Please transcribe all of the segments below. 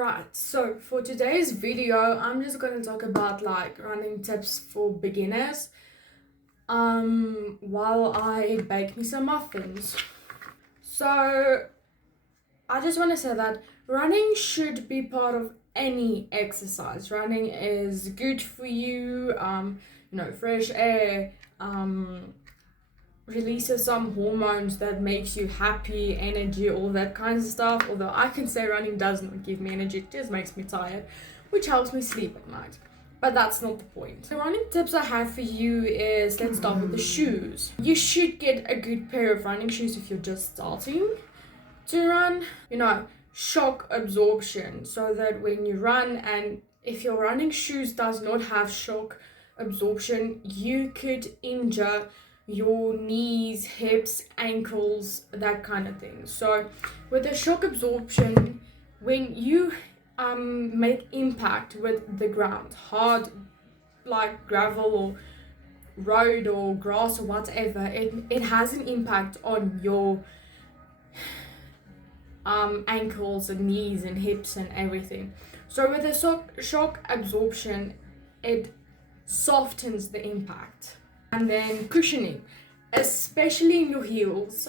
Alright, so for today's video, I'm just going to talk about like running tips for beginners while I bake me some muffins. So I just want to say that running should be part of any exercise. Running is good for you, fresh air, releases some hormones that makes you happy, energy, all that kind of stuff. Although I can say running does not give me energy, it just makes me tired, which helps me sleep at night. But that's not the point. The running tips I have for you is, let's start with the shoes. You should get a good pair of running shoes if you're just starting to run. Shock absorption, so that when you run, and if your running shoes does not have shock absorption, you could injure your knees, hips, ankles, that kind of thing. So with the shock absorption, when you make impact with the ground, hard like gravel or road or grass or whatever, it has an impact on your ankles and knees and hips and everything. So with the shock absorption, it softens the impact. And then cushioning, especially in your heels,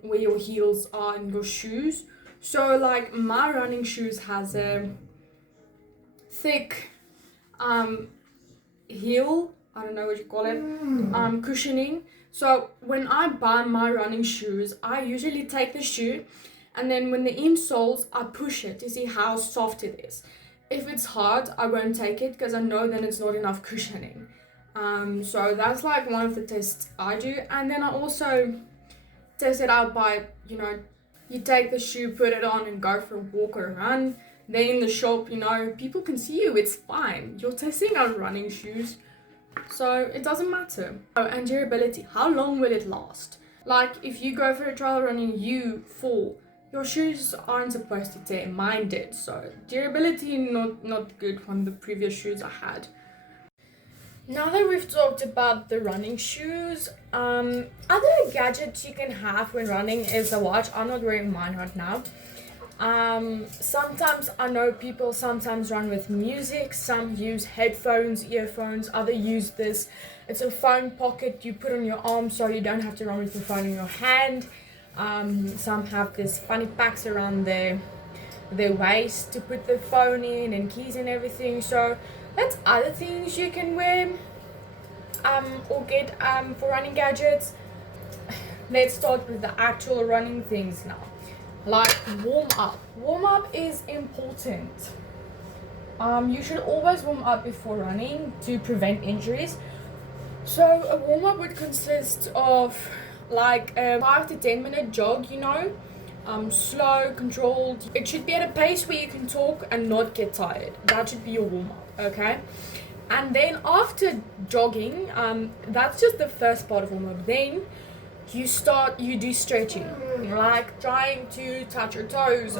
where your heels are in your shoes. So like my running shoes has a thick heel, I don't know what you call it, cushioning. So when I buy my running shoes, I usually take the shoe, and then when the insoles, I push it to see how soft it is. If it's hard, I won't take it because I know then it's not enough cushioning. So that's like one of the tests I do. And then I also test it out by, you take the shoe, put it on and go for a walk or a run. Then in the shop, people can see you, it's fine. You're testing out running shoes, so it doesn't matter. Oh, and durability, how long will it last? Like if you go for a trial run and you fall, your shoes aren't supposed to tear, mine did. So durability, not good from the previous shoes I had. Now that we've talked about the running shoes, other gadgets you can have when running is a watch. I'm not wearing mine right now. Sometimes I know people sometimes run with music, some use headphones, earphones, others use this. It's a phone pocket you put on your arm so you don't have to run with your phone in your hand. Some have this funny packs around their waist to put the phone in and keys and everything. So that's other things you can wear or get for running gadgets. Let's start with the actual running things now. Like warm up. Warm up is important. You should always warm up before running to prevent injuries. So a warm up would consist of like a 5 to 10 minute jog, slow, controlled. It should be at a pace where you can talk and not get tired. That should be your warm up, okay? And then after jogging, that's just the first part of warm up. Then you do stretching, like trying to touch your toes,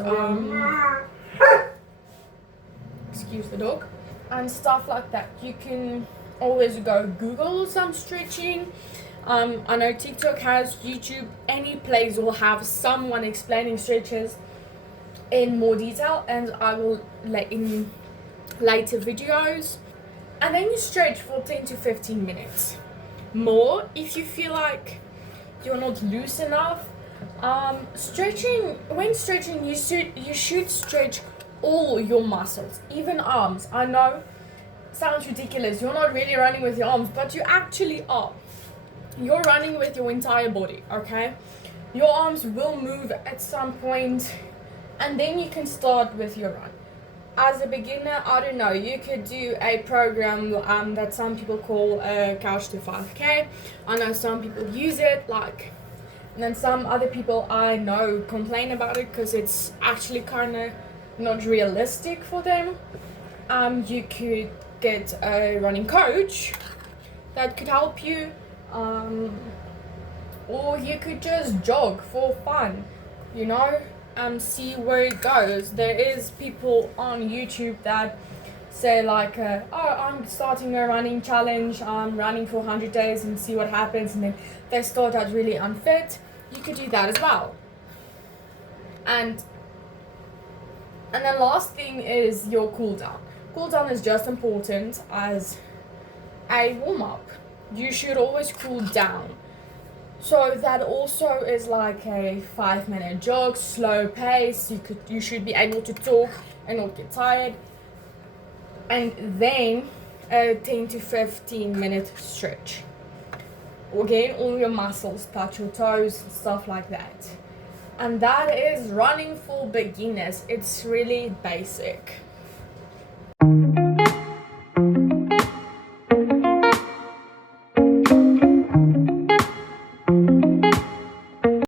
excuse the dog, and stuff like that. You can always go Google some stretching. I know TikTok has, YouTube, any place will have someone explaining stretches in more detail, and I will let in later videos. And then you stretch for 10 to 15 minutes. More if you feel like you're not loose enough. When stretching, you should stretch all your muscles, even arms. I know, sounds ridiculous. You're not really running with your arms, but you actually are. You're running with your entire body, okay? Your arms will move at some point, and then you can start with your run. As a beginner, I don't know, you could do a program that some people call Couch to 5K. I know some people use it, and then some other people I know complain about it because it's actually kind of not realistic for them. You could get a running coach that could help you, or you could just jog for fun, see where it goes. There is people on YouTube that say like, I'm starting a running challenge, I'm running for 100 days and see what happens, and then they start out really unfit. You could do that as well. And And then last thing is your cool down. Cool down is just important as a warm up. You should always cool down. So that also is like a 5 minute jog, slow pace. You should be able to talk and not get tired. And then a 10 to 15 minute stretch. Again, all your muscles, touch your toes, stuff like that. And that is running for beginners. It's really basic.